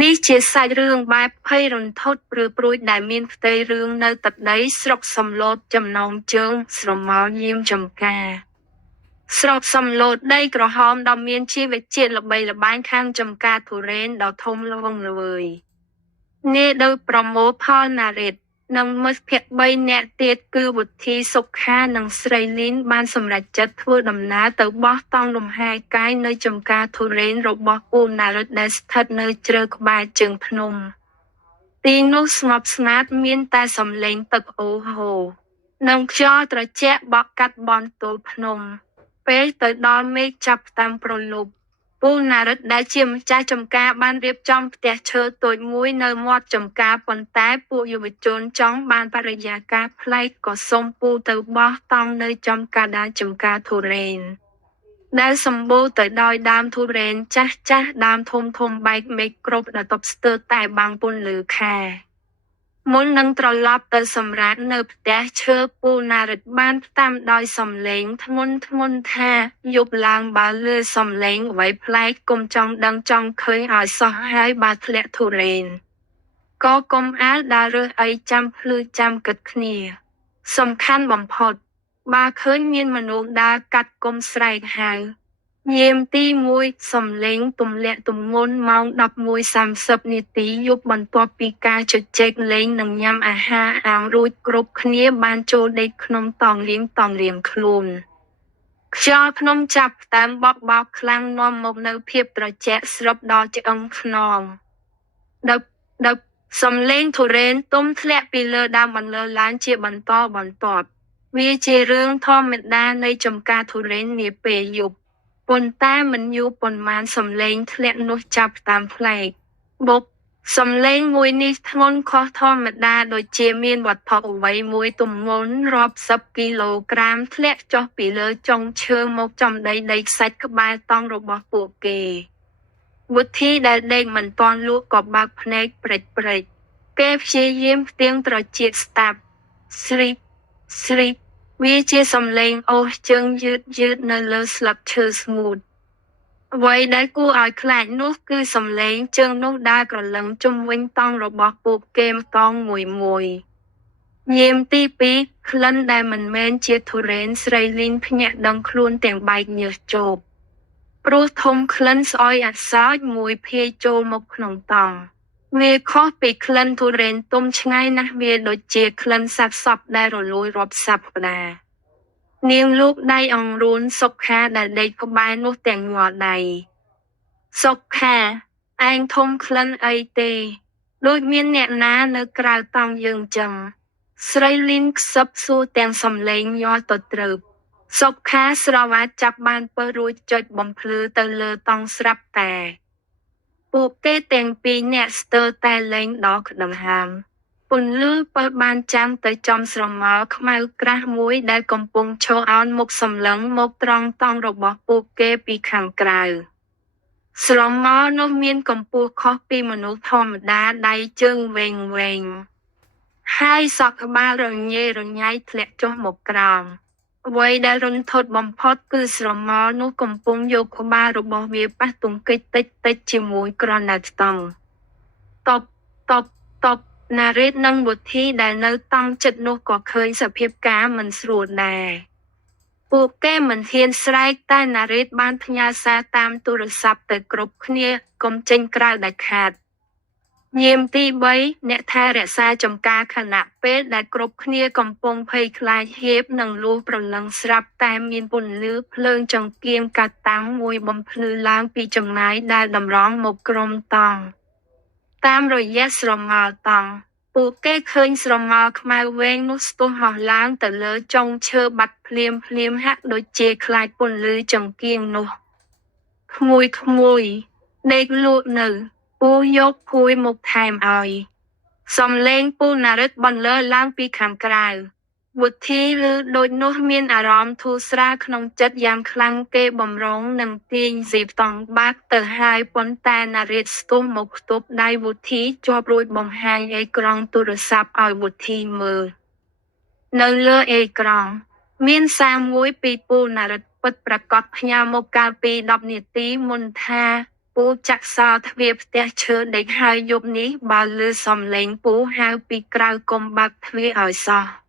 នេះជាសាច់រឿងបែបភ័យរន្ធត់ឬព្រួយដែលមានផ្ទៃរឿងនៅទឹកដីស្រុកសំឡូតចំណងជើងស្រមោលយាមចំការស្រុកសំឡូតដីក្រហមដ៏មានជីវជាតិល្បីល្បាញខាងចំការទុរេនដ៏ធំល្វឹងល្វើយនាយដោយប្រមូលផលណារិតនិងមិត្តភក្តិ3នាក់ទៀតគឺវុធី សុខា និងស្រីលីនបានសម្រេចចិត្តធ្វើដំណើរទៅបោះតង់លំហែកាយនៅចំការទុរេនរបស់ពូណារិតដែលស្ថិតនៅជ្រៅក្បែរជើងភ្នំទីនោះស្ងប់ស្ងាត់មានតែសំឡេងទឹកអូរហូរនិងខ្យល់ត្រជាក់បក់កាត់បនទល់ភ្នំពេលទៅដល់មេឃចាប់ផ្ដើមប្រលប់ពូណារិតដែលជាម្ចាស់ចំការបានរៀបចំផ្ទះឈើតូចមួយនៅមាត់ចំការប៉ុន្តែពួកយុវជនចង់បានបរិយាកាសប្លែកក៏សុំពូទៅបោះតង់នៅចំកណ្ដាលចំការទុរេនដែលសម្បូរទៅដោយដើមទុរេនចាស់ចាស់ដើមធំធំបែកមេឃគ្រប់ដែលតបស្ទើរតែបាំងពន្លឺខែមុននឹងត្រឡប់ទៅសម្រាកនៅផ្ទះឈើពូណារិតបានផ្តាំដោយសំឡេងធ្ងន់ធ្ងរថាយប់ឡើងបើលឺសំឡេងអ្វីប្លែកកុំចង់ដឹងចង់ឃើញឲ្យសោះហើយបើធ្លាក់ទុរេនក៏កុំអាលដើររើសអីចាំភ្លឺចាំគិតគ្នាសំខាន់បំផុតបើឃើញមានមនុស្សដើរកាត់កុំស្រែកហៅយាមទី1សំឡេងទម្លាក់ទម្ងន់ម៉ោង 11:30 នាទីយប់បន្ទាប់ពីការជជែកលេងនិងញ៉ាំអាហារអាំងរួចគ្រប់គ្នាបានចូលដេកក្នុងតង់រៀងខ្លួនខ្យល់ភ្នំចាប់ផ្ដើមបក់បោកខ្លាំងនាំមកនូវភាពត្រជាក់ស្រុបដល់ឆ្អឹងខ្នងដឹបសំឡេងទុរេនទុំធ្លាក់ពីលើដើមបន្លឺឡើងជាបន្តបន្ទាប់វាជារឿងធម្មតានៃចំការទុរេននាពេលយប់ប៉ុន្តែមិនយូរប៉ុន្មានសំឡេងធ្លាក់នោះចាប់តាមប្លែកបុកសំឡេងមួយនេះធ្ងន់ខុសធម្មតាដូចជាមានវត្ថុអ្វីមួយទម្ងន់រាប់សិបគីឡូក្រាមធ្លាក់ចុះពីលើចុងឈើមកចំដីខ្សាច់ក្បែរតង់របស់ពួកគេវុធីដែលដេកមិនទាន់លក់ក៏បើកភ្នែកព្រិចគេព្យាយាមផ្ទៀងត្រចៀកស្តាប់ស្រីកវាជាសំឡេងអូសជើងយឺតនៅលើស្លឹកឈើស្ងួតអ្វីដែលគួរឲ្យខ្លាចនោះគឺសំឡេងជើងនោះដើរក្រឡឹងជុំវិញតង់របស់ពួកគេម្តងមួយយាមទី2ក្លិនដែលមិនមែនជាទុរេនស្រីលីនភ្ញាក់ដឹងខ្លួនទាំងបែកញើសជោកព្រោះធំក្លិនស្អុយអាសោចមួយភាយចូលមកក្នុងតង់វាខុសពីក្លិនទុរេនទុំឆ្ងាយណាស់វាដូចជាក្លិនសាបសពដែលរលួយរាប់សប្តាហ៍នាងលោកដៃអង្រួនសុខាដែលដេកក្បែរនោះទាំងញ័រដៃសុខាឯងធំក្លិនអីទេដូចមានអ្នកណានៅក្រៅតង់យើងចឹងស្រីលីនខ្សឹបសួរទាំងសំឡេងញ័រទៅត្រើបសុខាស្រវាចាប់បានពើរួចចុចបំភ្លឺទៅលើតង់ស្រាប់តែពួកគេទាំងពីរនាក់ស្ទើរតែលែងដល់ក្តឹងហាមពន្លឺបើបានចាំងទៅចំស្រមោលខ្មៅក្រាស់មួយដែលកំពុងឈរអោនមុខសម្លឹងមកត្រង់តង់របស់ពួកគេពីខាងក្រៅស្រមោលនោះមានកម្ពស់ខុសពីមនុស្សធម្មតាដៃជើងវែងហើយសក់ក្បាលរញ៉េរញ៉ៃធ្លាក់ចុះមកក្រោមអ្វីដែលរន្ធត់បំផុតគឺស្រមោលនោះកំពុងយកក្បាលរបស់វាប៉ះទង្គិចតិចជាមួយក្រណាត់តង់តបណារ៉េតនិងវុធីដែលនៅតង់ចិត្តនោះក៏ឃើញសភាពការមិនស្រួលដែរពួកគេមិនហ៊ានស្រែកតែណារ៉េតបានផ្ញើសារតាមទូរស័ព្ទទៅគ្រប់គ្នាកុំចេញក្រៅដាច់ខាតយាមទី3អ្នកថែរក្សាចំការខណៈពេលដែលគ្រប់គ្នាកំពុងភ័យខ្លាចហៀបនិងលួសប្រឡឹងស្រាប់តែមានពន្លឺភ្លើងចង្កៀងកាត់តាំងមួយបំភ្លឺឡើងពីចម្ងាយដែលតម្រង់មកក្រុមតង់តាមរយៈស្រមោលតង់ពួកគេឃើញស្រមោលខ្មៅវែងនោះស្ទុះហោះឡើងទៅលើចុងឈើបាត់ភ្លាមហាក់ដូចជាខ្លាចពន្លឺចង្កៀងនោះក្មួយដេកលក់នៅពូយកភួយមកថែមឲ្យសំឡេងពូណារិតបន្លឺឡើងពីខាងក្រៅវុធីឬដូចនោះមានអារម្មណ៍ធូរស្រាលក្នុងចិត្តយ៉ាងខ្លាំងគេបំរុងនឹងទាញស៊ីបតង់បាក់ទៅហើយប៉ុន្តែណារ៉េតស្ទុះមកផ្ទប់ដៃវុធីជាប់រួចបង្ហាញអេក្រង់ទូរស័ព្ទឲ្យវុធីមើលនៅលើអេក្រង់មានសារមួយពីពូណារិតពិតប្រាកដផ្ញើមកកាលពី10នាទីមុនថា ពូចាក់សោទ្វារផ្ទះឈើដេកហើយយប់នេះបើឮសំឡេងពូហៅពីក្រៅកុំបើកទ្វារឲ្យសោះ